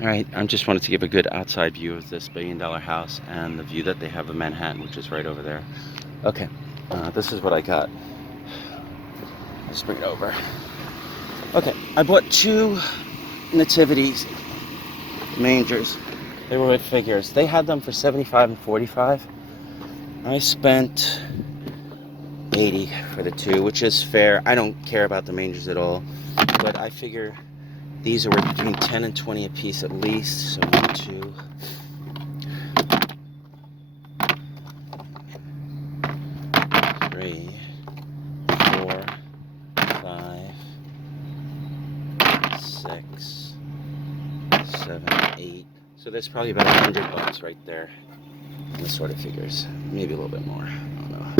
Alright, I just wanted to give a good outside view of this $1 billion house and the view that they have of Manhattan, which is right over there. Okay, this is what I got. Let's bring it over. Okay, I bought 2 Nativity mangers. They were with figures. They had them for $75 and $45. I spent $80 for the 2, which is fair. I don't care about the mangers at all, but I figure these are worth between 10 and 20 a piece at least. So 1, 2, 3, 4, 5, 6, 7, 8. So there's probably about $100 right there in the sort of figures. Maybe a little bit more. I don't know.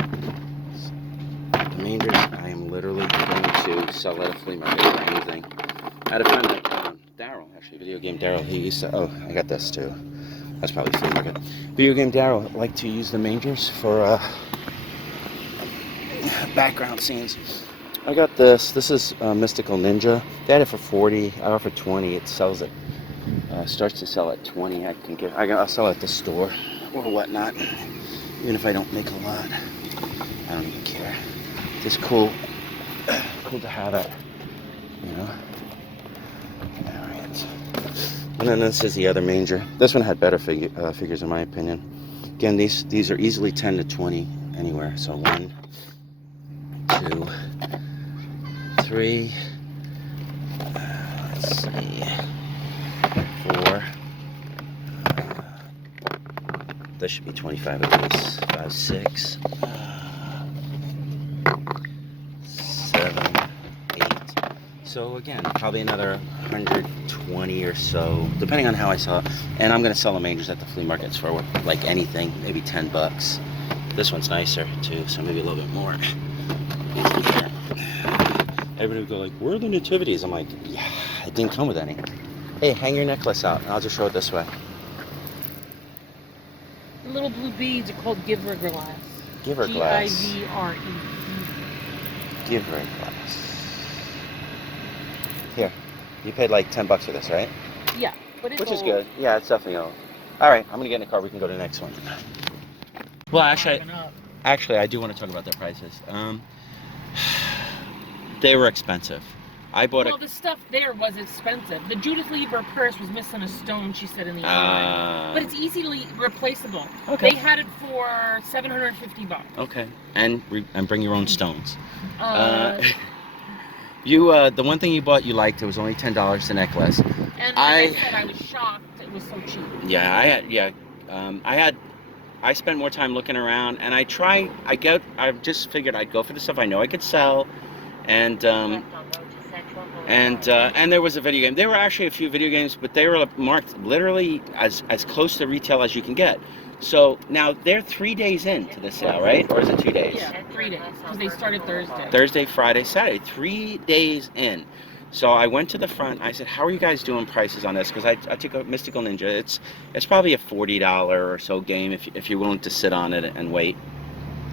The mangers, I am literally going to sell at a flea market or anything. I had a friend like Daryll, actually, VideoGamerDaryll. He used to. Oh, I got this too. That's probably flea market. VideoGamerDaryll like to use the mangers for background scenes. I got this. This is Mystical Ninja. They had it for 40. I offered 20. It sells it. Starts to sell at 20. I'll sell it at the store or whatnot. Even if I don't make a lot, I don't even care. Just cool to have it, you know. All right. And then this is the other manger. This one had better figures in my opinion. Again, these are easily 10 to 20 anywhere. So 1, 2, 3. Let's see. 4. This should be 25 at least. 5, 6, 7, 8. So again, probably another 120 or so, depending on how I sell it. And I'm gonna sell the mangers at the flea markets for like anything, maybe $10. This one's nicer too, so maybe a little bit more. Everybody would go like, "Where are the nativities?" I'm like, yeah, it didn't come with any. Hey, hang your necklace out, and I'll just show it this way. The little blue beads are called Giver Glass. Giver Glass. Givre. Giver Glass. Here, you paid like $10 for this, right? Yeah, but it's Which is old. good. Yeah, it's definitely old. All right, I'm gonna get in the car. We can go to the next one. Well, actually, I do want to talk about their prices. They were expensive. I bought the stuff there was expensive. The Judith Lieber purse was missing a stone, she said in the eye. But it's easily replaceable. Okay. They had it for $750. Okay, and bring your own stones. The one thing you bought you liked, it was only $10 the necklace. And like I said, I was shocked it was so cheap. Yeah, I spent more time looking around, and I just figured I'd go for the stuff I know I could sell, and there was a video game. There were actually a few video games, but they were marked literally as close to retail as you can get. So now they're 3 days into the sale, right? Or is it 2 days? Yeah, 3 days, because they started Thursday. Thursday, Friday, Saturday, 3 days in. So I went to the front. I said, "How are you guys doing prices on this?" Because I took a Mystical Ninja. It's probably a $40 or so game if you're willing to sit on it and wait.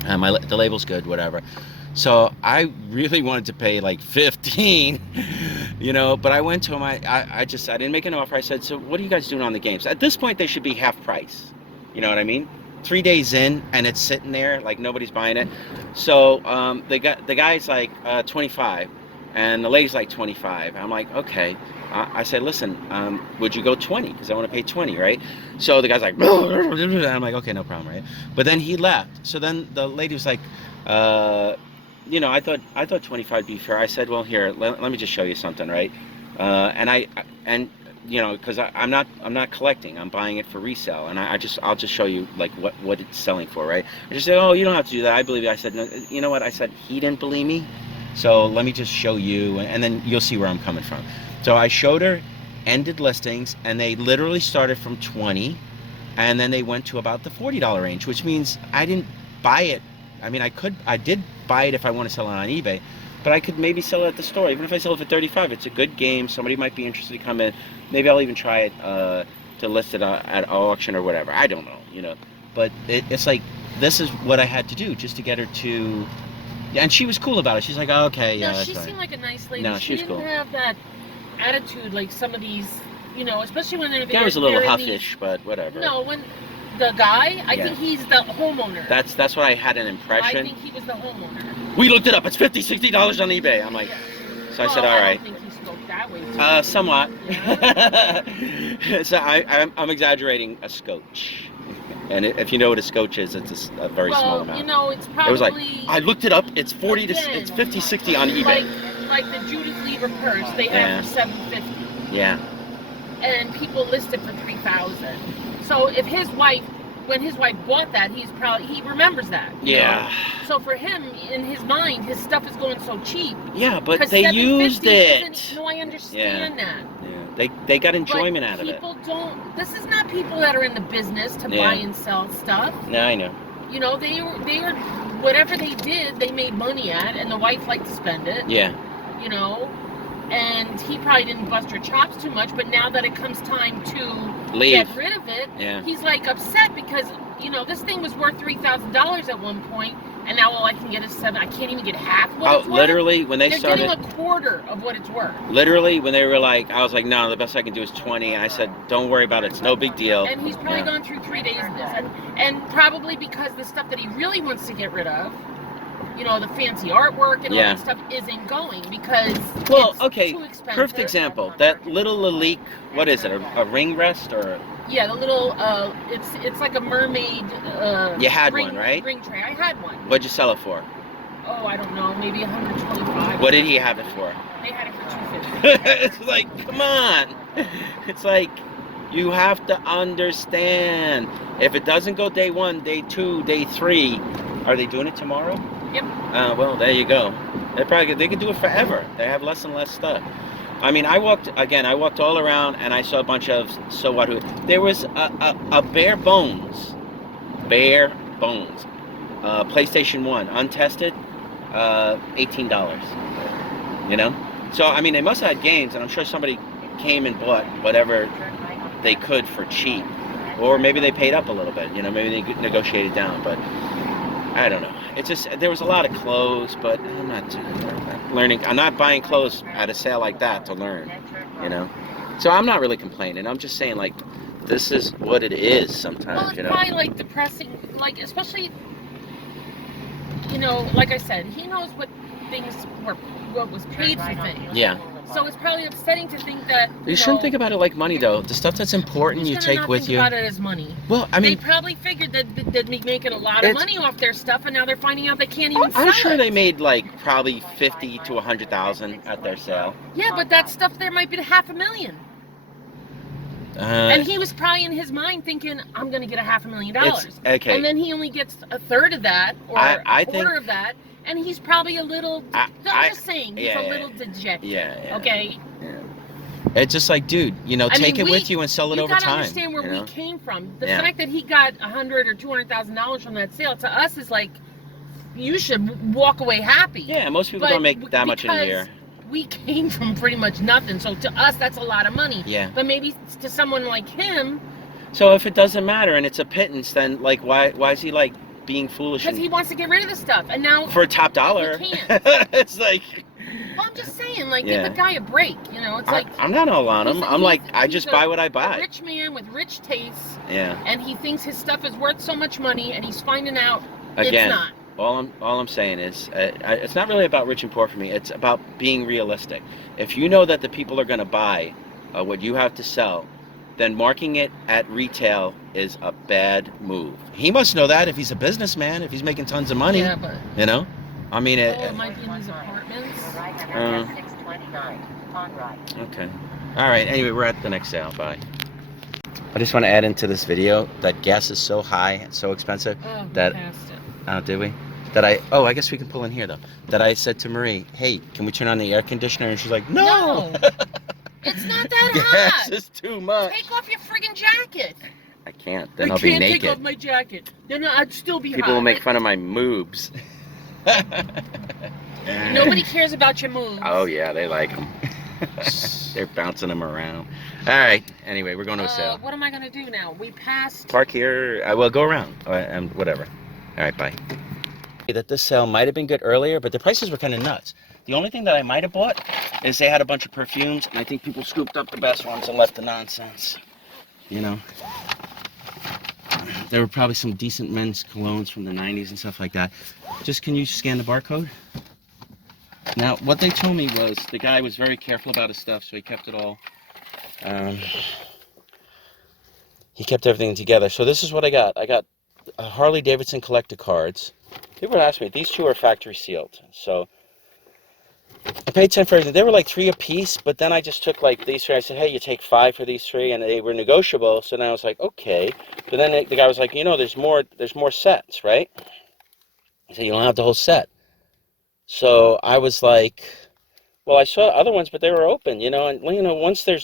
The label's good, whatever. So I really wanted to pay like $15, you know. But I went to them. I didn't make an offer. I said, "So what are you guys doing on the games?" At this point, they should be half price. You know what I mean? 3 days in, and it's sitting there like nobody's buying it. So the guy's like 25. And the lady's like 25. I'm like, okay. I said, listen, would you go 20? Because I want to pay 20, right? So the guy's like, and I'm like, okay, no problem, right? But then he left. So then the lady was like, you know, I thought 25 would be fair. I said, well, here, let me just show you something, right? And you know, because I'm not collecting. I'm buying it for resale, and I'll just show you like what it's selling for, right? I just said, oh, you don't have to do that. I believe you. I said, no, you know what? I said he didn't believe me. So let me just show you, and then you'll see where I'm coming from. So I showed her ended listings, and they literally started from 20, and then they went to about the $40 range, which means I didn't buy it. I mean, I did buy it if I want to sell it on eBay, but I could maybe sell it at the store. Even if I sell it for 35, it's a good game. Somebody might be interested to come in. Maybe I'll even try it to list it at auction or whatever. I don't know, you know. But it's like, this is what I had to do just to get her to. Yeah, and she was cool about it. She's like, oh, okay, yeah, no, that's she fine. seemed like a nice lady. No, she was didn't cool. have that attitude like some of these you know, especially when they're Guy was a little they're in huffish, but whatever. No, when the guy, I think he's the homeowner. That's what I had an impression. I think he was the homeowner. We looked it up. It's $50, $60 on eBay. I'm like, so I said, all right. I don't think he spoke that way. Somewhat. Yeah. So I'm exaggerating a scotch. And if you know what a scotch is, it's a very small amount. You know, it's probably... It was like, I looked it up, it's 40 to, it's 50, 60 on eBay. Like the Judith Lieber purse, they have for $750. Yeah. And people list it for $3,000. So if his wife, when his wife bought that, he remembers that. Yeah. Know? So for him, in his mind, his stuff is going so cheap. Yeah, but they used it. No, I understand that. Yeah. They got enjoyment out of it. People don't. This is not people that are in the business to buy and sell stuff. No, I know. You know, they were whatever they did, they made money at, and the wife liked to spend it. Yeah. You know, and he probably didn't bust her chops too much, but now that it comes time to get rid of it, he's like upset because, you know, this thing was worth $3,000 at one point, and now all I can get is $7,000. I can't even get half what it's worth. Literally, when they're getting a quarter of what it's worth. Literally, when they were like, I was like, no, the best I can do is 20, and I said, don't worry about it, it's no big deal. And he's probably gone through 3 days of this, and probably because the stuff that he really wants to get rid of, you know, the fancy artwork and all that stuff isn't going because it's too expensive. Perfect example. That little Lalique, what is it? A ring rest or? Yeah, the little it's like a mermaid. You had one, right? Ring tray. I had one. What'd you sell it for? Oh, I don't know, maybe 125. What did he have it for? They had it for 250. It's like, come on. It's like, you have to understand. If it doesn't go day 1, day 2, day 3, are they doing it tomorrow? Yep. Well, there you go. They could do it forever. They have less and less stuff. I mean, I walked all around and I saw a bunch of so what. There was a bare bones, PlayStation 1 untested, $18. You know, so I mean they must have had games, and I'm sure somebody came and bought whatever they could for cheap, or maybe they paid up a little bit. You know, maybe they negotiated down, but I don't know. It's just, there was a lot of clothes, but I'm not learning. I'm not buying clothes at a sale like that to learn, you know. So I'm not really complaining. I'm just saying, like, this is what it is sometimes, well, it's probably like depressing, like especially, you know, like I said, he knows what was paid for things. Yeah. So it's probably upsetting to think that you shouldn't think about it like money, though. The stuff that's important you take with you. About it as money. Well, I mean, they probably figured that they'd be making a lot of money off their stuff, and now they're finding out they can't even sell it. I'm sure they made like probably 50 to 100,000 at their sale. Yeah, but that stuff there might be $500,000. And he was probably in his mind thinking, I'm going to get $500,000. Okay. And then he only gets a third of that, or a quarter of that. And he's probably a little, I'm just saying, he's a little dejected. Yeah. Okay? Yeah. It's just like, dude, you know, take it with you and sell it over time. You gotta understand where we came from. The fact that he got $100,000 or $200,000 from that sale, to us is like, you should walk away happy. Yeah, most people don't make that much in a year. We came from pretty much nothing, so to us, that's a lot of money. Yeah. But maybe to someone like him. So if it doesn't matter and it's a pittance, then, like, why is he, like, being foolish? Because he wants to get rid of the stuff, and now for top dollar, he can't. It's like. Well, I'm just saying, like, give the guy a break. You know, it's like I'm not all on him. I'm like, I just buy what I buy. A rich man with rich tastes. Yeah. And he thinks his stuff is worth so much money, and he's finding out it's not. All I'm saying is, it's not really about rich and poor for me. It's about being realistic. If you know that the people are going to buy what you have to sell, then marking it at retail is a bad move. He must know that if he's a businessman, if he's making tons of money. Yeah, but you know, I mean, it might be in these apartments. Okay. All right. Anyway, we're at the next sale. Bye. I just want to add into this video that gas is so high and so expensive that. Oh, did we? I guess we can pull in here though. That I said to Marie, hey, can we turn on the air conditioner? And she's like, no. It's not that hot. Gas is too much. Take off your friggin' jacket. I can't. Then I'll be naked. I can't take off my jacket. Then I'd still be hot. People will make fun of my moobs. Nobody cares about your moves. Oh yeah, they like them. They're bouncing them around. All right. Anyway, we're going to a sale. What am I gonna do now? We passed. Park here. Well, go around and whatever. All right. Bye. That this sale might have been good earlier, but the prices were kind of nuts. The only thing that I might have bought is they had a bunch of perfumes, and I think people scooped up the best ones and left the nonsense. You know, there were probably some decent men's colognes from the 90s and stuff like that. Just, can you scan the barcode? Now, what they told me was the guy was very careful about his stuff, so he kept it all. He kept everything together. So this is what I got. I got Harley Davidson collector cards. People ask me, these two are factory sealed. So I paid 10 for everything. They were like 3 a piece, but then I just took like these 3. I said, hey, you take 5 for these 3, and they were negotiable. So then I was like, okay. But then the guy was like, you know, there's more sets, right? I said, you don't have the whole set. So I was like, well, I saw other ones, but they were open, you know. And well, you know, once they're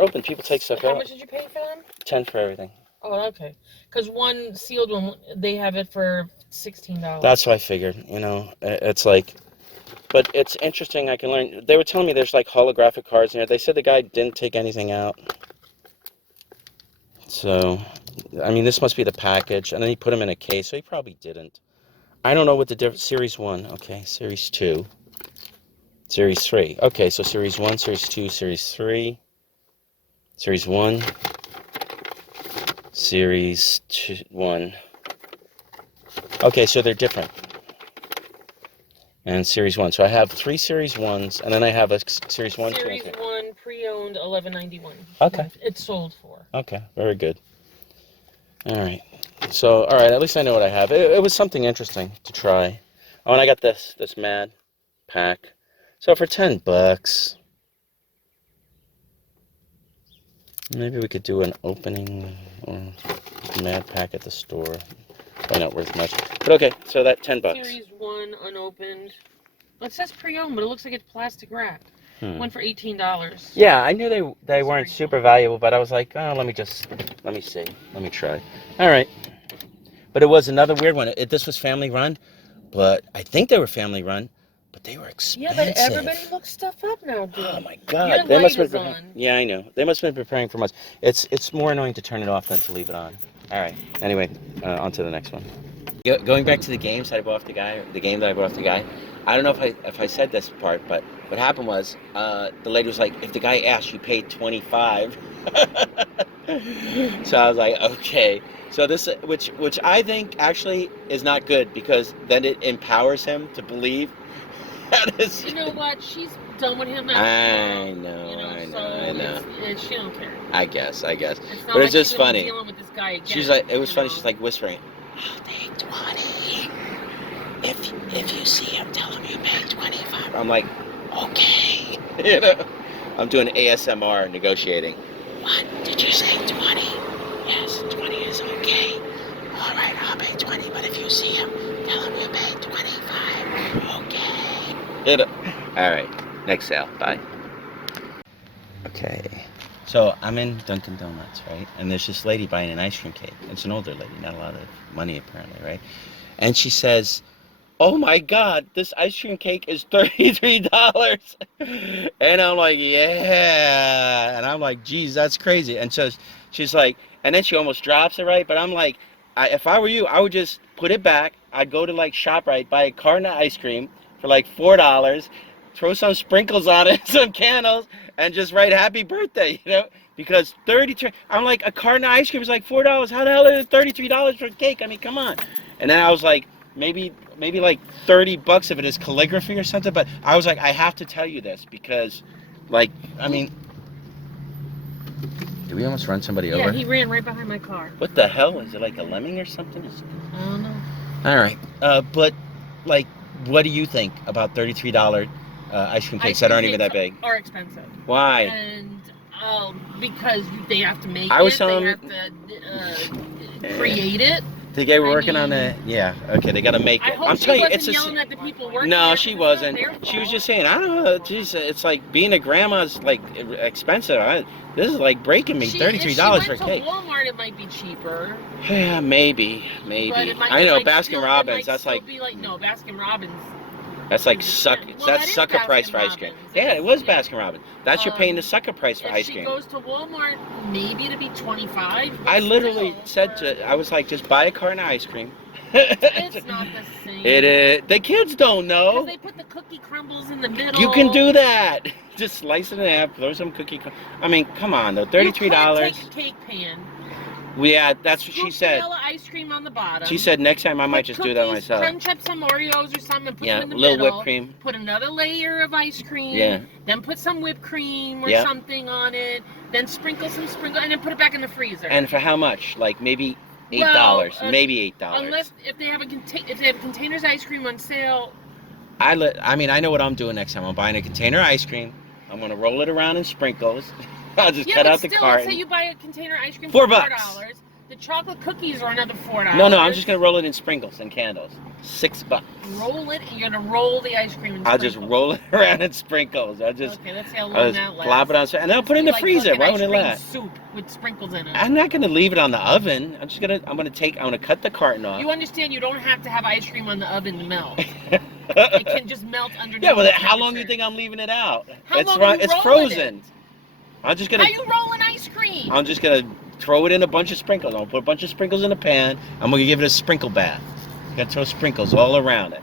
open, people take stuff out. How much did you pay for them? 10 for everything. Oh, okay. Because one sealed one, they have it for $16. That's what I figured. You know, it's like, but it's interesting. I can learn. They were telling me there's like holographic cards in there. They said the guy didn't take anything out. So, I mean, this must be the package, and then he put them in a case, so he probably didn't. I don't know what the difference. Series 1, okay. Series 2. Series 3. Okay, so Series 1, Series 2, Series 3. Series 1. Series 2, 1. Okay, so they're different. And Series 1. So I have 3 Series 1s, and then I have a Series 1, 2, Series 1, pre-owned, $11.91. Okay. It's sold for. Okay, very good. All right. So, all right, at least I know what I have. It was something interesting to try. Oh, and I got this Mad pack. So for $10, maybe we could do an opening or Mad pack at the store. Probably not worth much. But okay, so that $10. Series 1, unopened. Well, it says pre-owned, but it looks like it's plastic wrapped. One for $18. Yeah, I knew they weren't super valuable, but I was like, oh, let me see. Let me try. All right. But it was another weird one. This was family run, but I think they were family run, but they were expensive. Yeah, but everybody looks stuff up now, dude. Oh my God. They must have been preparing. Yeah, I know. They must have been preparing for months. It's more annoying to turn it off than to leave it on. All right. Anyway, on to the next one. Going back to the games that I bought off the game that I bought off the guy. I don't know if I said this part, but what happened was the lady was like, if the guy asked, you paid $25. So I was like, okay. So this, which I think actually is not good, because then it empowers him to believe. You know what? She's done with him. I know. She don't care. I guess. It's but it's just funny. Dealing with this guy again, she's like, it was funny. She's like whispering, "I'll pay 20. If you see him, tell him you paid 25." I'm like, okay. You know, I'm doing ASMR negotiating. What did you say? 20? Yes, 20 is okay. All right, I'll pay 20. But if you see him, tell him you paid 25. Okay. You know. All right. Next sale. Bye. Okay. So I'm in Dunkin' Donuts, right? And there's this lady buying an ice cream cake. It's an older lady, not a lot of money apparently, right? And she says, oh my God, this ice cream cake is $33. And I'm like, yeah. And I'm like, geez, that's crazy. And so she's like, and then she almost drops it, right? But I'm like, if I were you, I would just put it back. I'd go to like ShopRite, buy a carton of ice cream for like $4, throw some sprinkles on it, some candles, and just write happy birthday, you know? Because I'm like, a carton of ice cream is like $4. How the hell is it $33 for a cake? I mean, come on. And then I was like, maybe like $30 of it is calligraphy or something. But I was like, I have to tell you this because, like, I mean, did we almost run somebody over? Yeah, he ran right behind my car. What the hell? Is it like a lemming or something? I don't know. All right. But, like, what do you think about $33 ice cream cakes that aren't even that big? Are expensive. Why? And because they have to make they have to create it. They were working on it. Yeah. Okay. They got to make it. I'm telling you, it's yelling at the people working. No, she wasn't. She was just saying, I don't know. Geez, it's like being a grandma's like expensive. This is like breaking me. $33 for a cake. If Walmart, it might be cheaper. Yeah, maybe. I know Baskin Robbins. That's like. No, Baskin Robbins. That's like sucker price for ice cream. Yeah, it was Baskin Robbins. That's you're paying the sucker price for ice cream. If she goes to Walmart, maybe it'd be $25. I literally said I was like, just buy a carton of ice cream, It's not the same. It is. The kids don't know. Because they put the cookie crumbles in the middle. You can do that. Just slice it in half, throw some cookie crumbles. I mean, come on, though. $33. You could take a cake pan. Yeah, that's what she said. Vanilla ice cream on the bottom. She said next time I might just do that myself. Crunch up some Oreos or something and put them in the middle. Yeah, a little whipped cream. Put another layer of ice cream. Yeah. Then put some whipped cream or something on it. Then sprinkle, and then put it back in the freezer. And for how much? Like maybe $8. Maybe $8. Unless if they have containers ice cream on sale. I mean, I know what I'm doing next time. I'm buying a container of ice cream. I'm gonna roll it around in sprinkles. I'll just cut out the carton. Let's say you buy a container ice cream for $4. The chocolate cookies are another $4. No, I'm just gonna roll it in sprinkles and candles. $6. Roll it, and you're gonna roll the ice cream in sprinkles. I'll just roll it around in sprinkles. Okay, let's see how long that lasts. Plop it on, and then I'll put it in the freezer. Why would it last? Soup with sprinkles in it. I'm not gonna leave it on the oven. I'm gonna cut the carton off. You understand? You don't have to have ice cream on the oven to melt. It can just melt underneath. Yeah, but how long do you think I'm leaving it out? It's frozen. I'm just gonna. How you rolling ice cream? I'm just gonna throw it in a bunch of sprinkles. I'll put a bunch of sprinkles in a pan. I'm gonna give it a sprinkle bath. You gotta throw sprinkles all around it.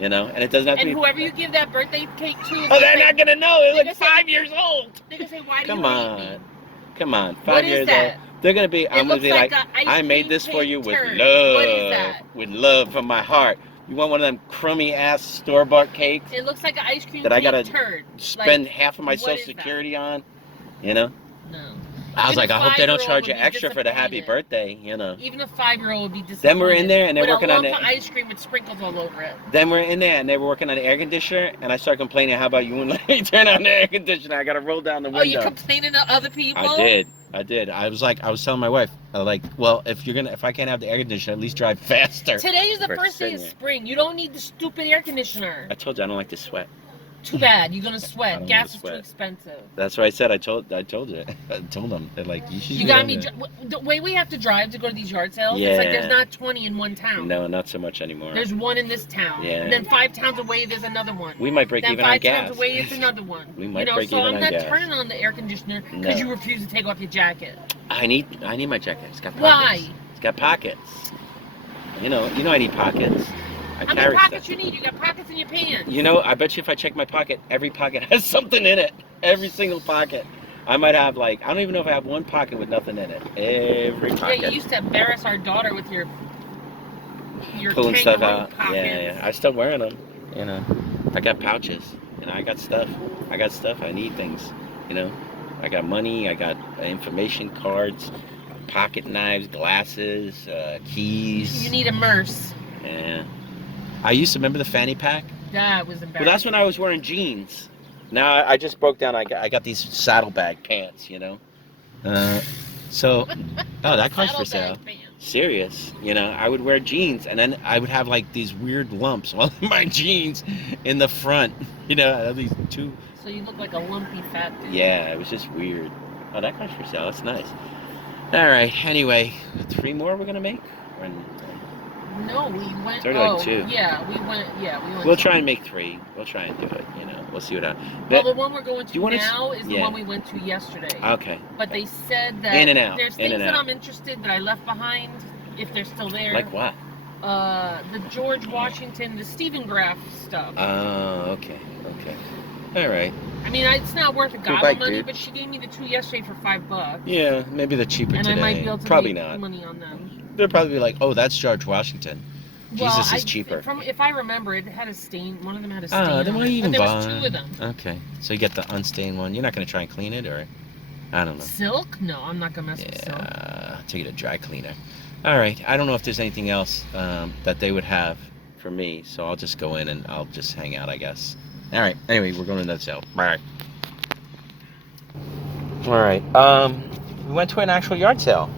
You know, and it doesn't have to be. And whoever you give that birthday cake to. Oh, they're not gonna know. They're like 5 years old. They're gonna say, "Why do you hate me?" Come on, 5 what years is that? old. They're gonna be. I'm gonna be like, I made this for you with love. What is that? With love from my heart. You want one of them crummy ass store-bought cakes? It looks like an ice cream that I gotta turd. spend half of my Social Security on. You know? No. I was like, I hope they don't charge you extra for the happy birthday, you know. Even a 5-year-old would be disappointed. Then we're in there and they're working on it. Ice cream with sprinkles all over it. Then we're in there and they were working on the air conditioner and I started complaining, how about you wouldn't let me turn on the air conditioner? I gotta roll down the window. Oh, you complaining to other people? I did. I was telling my wife, well, if I can't have the air conditioner, at least drive faster. Today is the first day of spring. You don't need the stupid air conditioner. I told you I don't like to sweat. Too bad. You're gonna sweat. Gas is too expensive. That's what I said. I told you. I told them. They're like, you should. You got me. The way we have to drive to go to these yard sales, it's like there's not 20 in one town. No, not so much anymore. There's one in this town. Yeah. And then 5 towns away, there's another one. We might break even on gas. 5 towns away, it's another one. We might break even on gas. So I'm not turning on the air conditioner because you refuse to take off your jacket. I need my jacket. It's got pockets. Why? It's got pockets. You know I need pockets. How many pockets you need? You got pockets in your pants. You know, I bet you if I check my pocket, every pocket has something in it. Every single pocket. I might have I don't even know if I have one pocket with nothing in it. Every pocket. Yeah, you used to embarrass our daughter with your pulling stuff out. Pockets. Yeah. I still wearing them. You know, I got pouches. You know, I got stuff. I need things. You know, I got money. I got information cards, pocket knives, glasses, keys. You need a merce. Yeah. I used to remember the fanny pack. That was embarrassing. Well, that's when I was wearing jeans. Now I just broke down. I got these saddlebag pants, you know. That car's for sale. Serious, you know. I would wear jeans, and then I would have these weird lumps on my jeans in the front. You know, I have these two. So you look like a lumpy fat dude. Yeah, it was just weird. Oh, that car's for sale. That's nice. All right. Anyway, 3 more we're gonna make. No, we went. It's already 2. Yeah, we went. We'll try and make 3. We'll try and do it. You know, we'll see what happens. Well, the one we're going to now is the one we went to yesterday. Okay. But they said that in and out. There's things that I'm interested that I left behind, if they're still there. Like what? The George Washington, the Stephen Graff stuff. Oh, okay. All right. I mean, it's not worth a gobble money, but she gave me the 2 yesterday for $5. Yeah, maybe they're cheaper today. And I might be able to make money on them. They'll probably be like, oh, that's George Washington. Jesus is cheaper. If I remember, it had a stain. One of them had a stain. Oh, then why even buy? There was 2 of them. Okay, so you get the unstained one. You're not going to try and clean it, or I don't know. Silk? No, I'm not going to mess with silk. Yeah, take it to dry cleaner. All right, I don't know if there's anything else that they would have for me, so I'll just go in and I'll just hang out, I guess. All right. Anyway, we're going to that sale. Bye. All right. We went to an actual yard sale.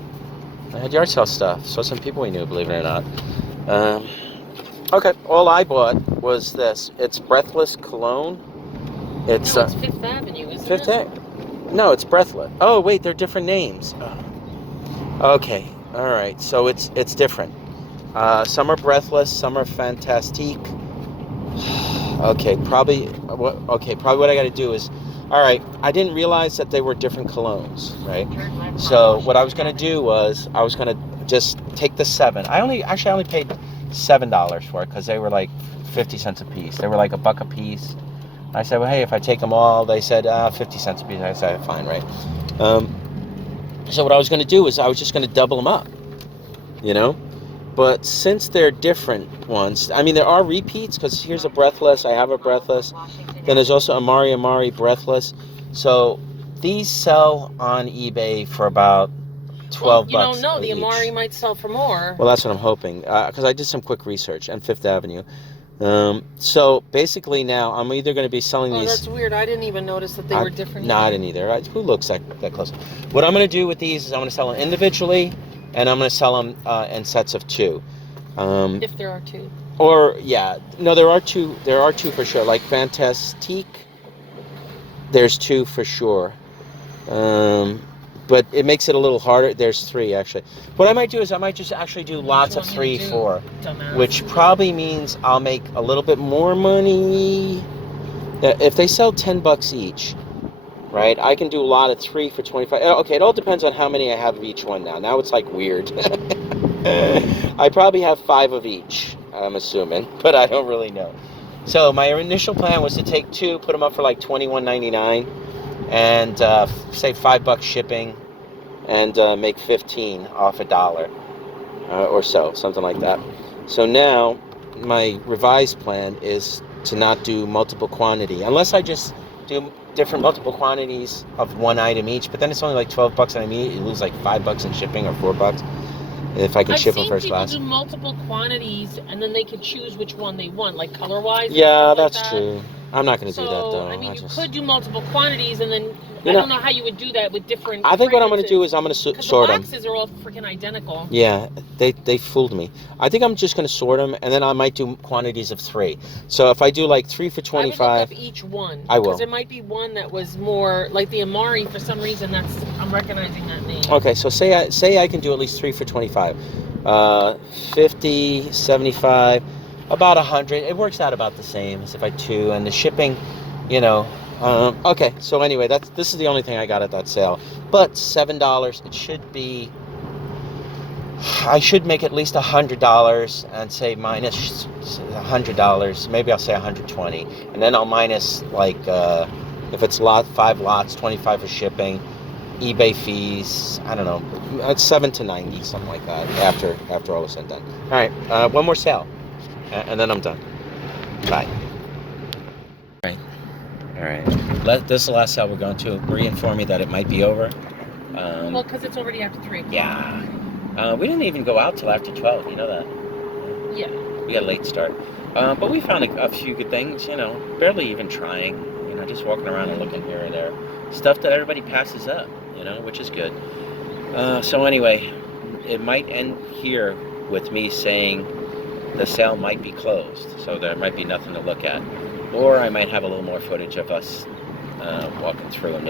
I had yard sale stuff. Saw some people we knew, believe it or not. Okay. All I bought was this. It's Breathless Cologne. It's 5th Avenue, isn't it? 5th Avenue. No, it's Breathless. Oh, wait, they're different names. Okay. All right. So it's different. Some are Breathless. Some are Fantastique. Okay, probably what I got to do is, all right, I didn't realize that they were different colognes, right? So what I was going to do was I was going to just take the 7. I only paid $7 for it because they were like 50 cents a piece. They were like $1 a piece. I said, well, hey, if I take them all, they said 50 cents a piece. I said, fine, right? So what I was going to do is I was just going to double them up, you know? But since they're different ones, I mean, there are repeats because here's a Breathless. I have a Breathless. Then there's also Amari Breathless. So these sell on eBay for about 12 bucks. You don't know. The Amari might sell for more. Well, that's what I'm hoping because I did some quick research on Fifth Avenue. So basically now I'm either going to be selling these. Oh, that's weird. I didn't even notice that they were different. No, I didn't either. Who looks that close? What I'm going to do with these is I'm going to sell them individually, and I'm going to sell them in sets of 2. If there are 2. Or yeah, no, there are 2. There are 2 for sure. Like Fantastique, there's 2 for sure. But it makes it a little harder. There's 3 actually. What I might do is I might just actually do lots of 3, 4, which probably means I'll make a little bit more money. If they sell $10 each, right? I can do a lot of 3 for 25. Okay, it all depends on how many I have of each one now. Now it's like weird. I probably have 5 of each, I'm assuming, but I don't really know. So my initial plan was to take 2, put them up for like $21.99. And say $5 shipping, and make 15 off $1 or so, something like that. So now my revised plan is to not do multiple quantity, unless I just do different multiple quantities of one item each. But then it's only like $12, and I mean you lose like $5 in shipping or $4 if I can ship them first class. I've seen people do multiple quantities, and then they could choose which one they want, like color-wise. Yeah, that's true. I'm not going to do that, though. I mean, you could do multiple quantities, and then I don't know how you would do that with different I think what I'm going to do is I'm going to sort them. The boxes are all freaking identical. Yeah, they fooled me. I think I'm just going to sort them, and then I might do quantities of 3. So if I do like 3 for 25... I would look up each one. I will. Because there might be one that was more, like the Amari, for some reason, I'm recognizing that name. Okay, so say I can do at least 3 for 25. 50, 75... about 100. It works out about the same as if I 2, and the shipping, you know. Okay, so anyway, this is the only thing I got at that sale. But $7, it should be. I should make at least $100 and say minus $100. Maybe I'll say 120, and then I'll minus like if it's 5 lots, 25 for shipping, eBay fees. I don't know, it's 7 to 90, something like that. After all is said and done. All right, one more sale. And then I'm done. Bye. All right. This is the last sale we're going to. Marie informed me that it might be over. Well, because it's already after 3 o'clock. Yeah. We didn't even go out till after 12. You know that? Yeah. We got a late start. But we found a few good things, you know. Barely even trying. You know, just walking around and looking here and there. Stuff that everybody passes up, you know, which is good. So anyway, it might end here with me saying the sale might be closed, so there might be nothing to look at, or I might have a little more footage of us walking through and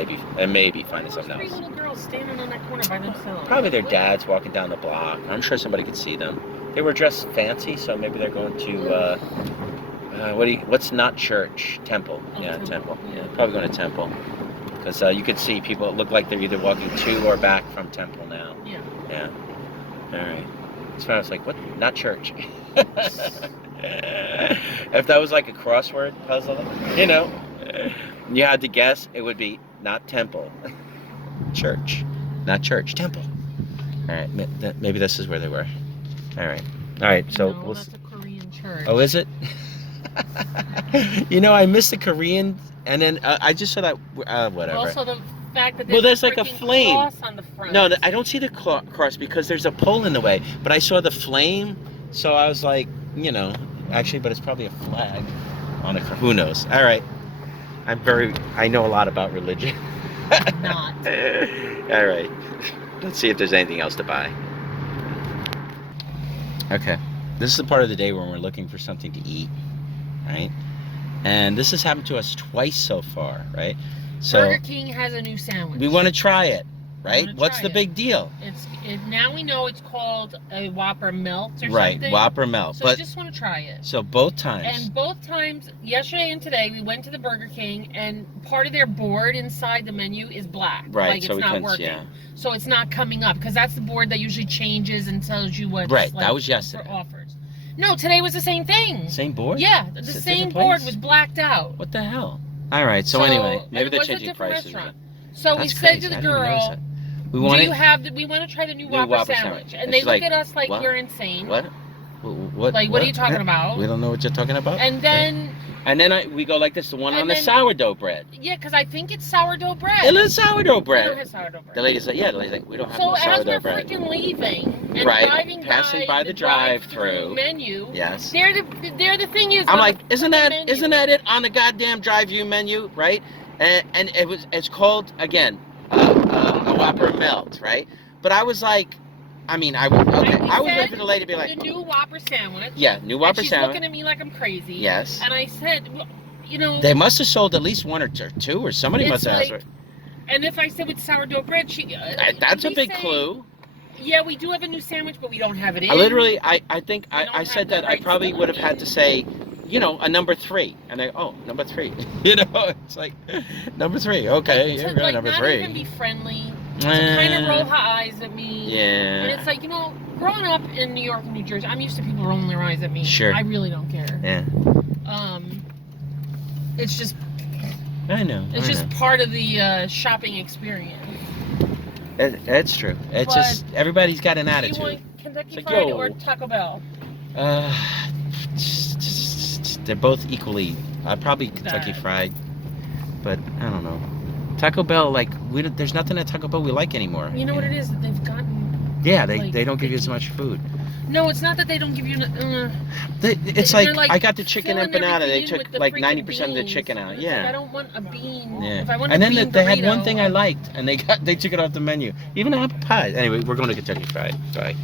maybe finding something else. 3 little girls standing on that corner by themselves. Probably their dads walking down the block. I'm sure somebody could see them. They were dressed fancy, so maybe they're going to what's not church? Temple. Yeah, Temple. Yeah, probably going to Temple, because you could see people that look like they're either walking to or back from Temple now. Yeah. Yeah. All right. So I was like, what? Not church. If that was like a crossword puzzle, you know, you had to guess, it would be not temple. Church. Not church. Temple. All right. Maybe this is where they were. All right. All right. So no, that's a Korean church. Oh, is it? You know, I missed the Korean, and then I just saw that. Whatever. Also, the fact that there's like a flame cross on the front. No, I don't see the cross because there's a pole in the way. But I saw the flame, so I was like, you know, actually, but it's probably a flag on it. Who knows? All right. I know a lot about religion. Not. All right. Let's see if there's anything else to buy. Okay. This is the part of the day when we're looking for something to eat, right? And this has happened to us twice so far, right? So Burger King has a new sandwich. We want to try it, right? What's the big deal? Now we know it's called a Whopper Melt or something. Right, Whopper Melt. So I just want to try it. So both times. And both times, yesterday and today, we went to the Burger King, and part of their board inside the menu is black. Right, like it's not working. Yeah. So it's not coming up, because that's the board that usually changes and tells you what's right, that was yesterday. For offers. No, today was the same thing. Same board? Yeah, the same board was blacked out. What the hell? All right, so anyway, maybe they're changing prices. Restaurant. So we said to the girl, we want to try the new Whopper sandwich. And they look at us like you're insane. What? Like, what are you talking about? We don't know what you're talking about. And then... And then we go like this, the one on the sourdough bread. Yeah, because I think it's sourdough bread. It is sourdough bread. We don't have sourdough bread. The lady's like, we don't have no sourdough bread. So as we're freaking leaving and passing by the drive-through menu, yes, there the thing is. I'm like, isn't that it on the goddamn drive-through menu, right? And it's called again a Whopper melt, right? But I was like. I mean, I was waiting for the lady to be like... The new Whopper sandwich. Yeah, new Whopper sandwich. She's looking at me like I'm crazy. Yes. And I said, well, you know... They must have sold at least one or two, or somebody must have asked. And if I said with sourdough bread, she... that's a big clue. Yeah, we do have a new sandwich, but we don't have it in. I think I said that I probably would have had to say, you know, a number 3. And they, number 3. You know, it's like, number 3. Okay, you're right, number 3. Not even be friendly. To kind of roll her eyes at me. Yeah. And it's like, you know, growing up in New York and New Jersey, I'm used to people rolling their eyes at me. Sure. I really don't care. Yeah. It's just... I know. It's just part of the shopping experience. That's true. It's just, everybody's got an attitude. Do you want Kentucky Fried or Taco Bell? They're both equally... probably Kentucky Fried. But, I don't know. Taco Bell, like, there's nothing at Taco Bell we like anymore. You know what it is? They've gotten... Yeah, they don't give you as much food. No, it's not that they don't give you... it's like, I got the chicken empanada. They took like 90% of the chicken out. Yeah. Like, I don't want a bean. Yeah. If I want and a then bean they burrito, had one thing I liked, and they took it off the menu. Even apple pie. Anyway, we're going to Kentucky Fried. Sorry.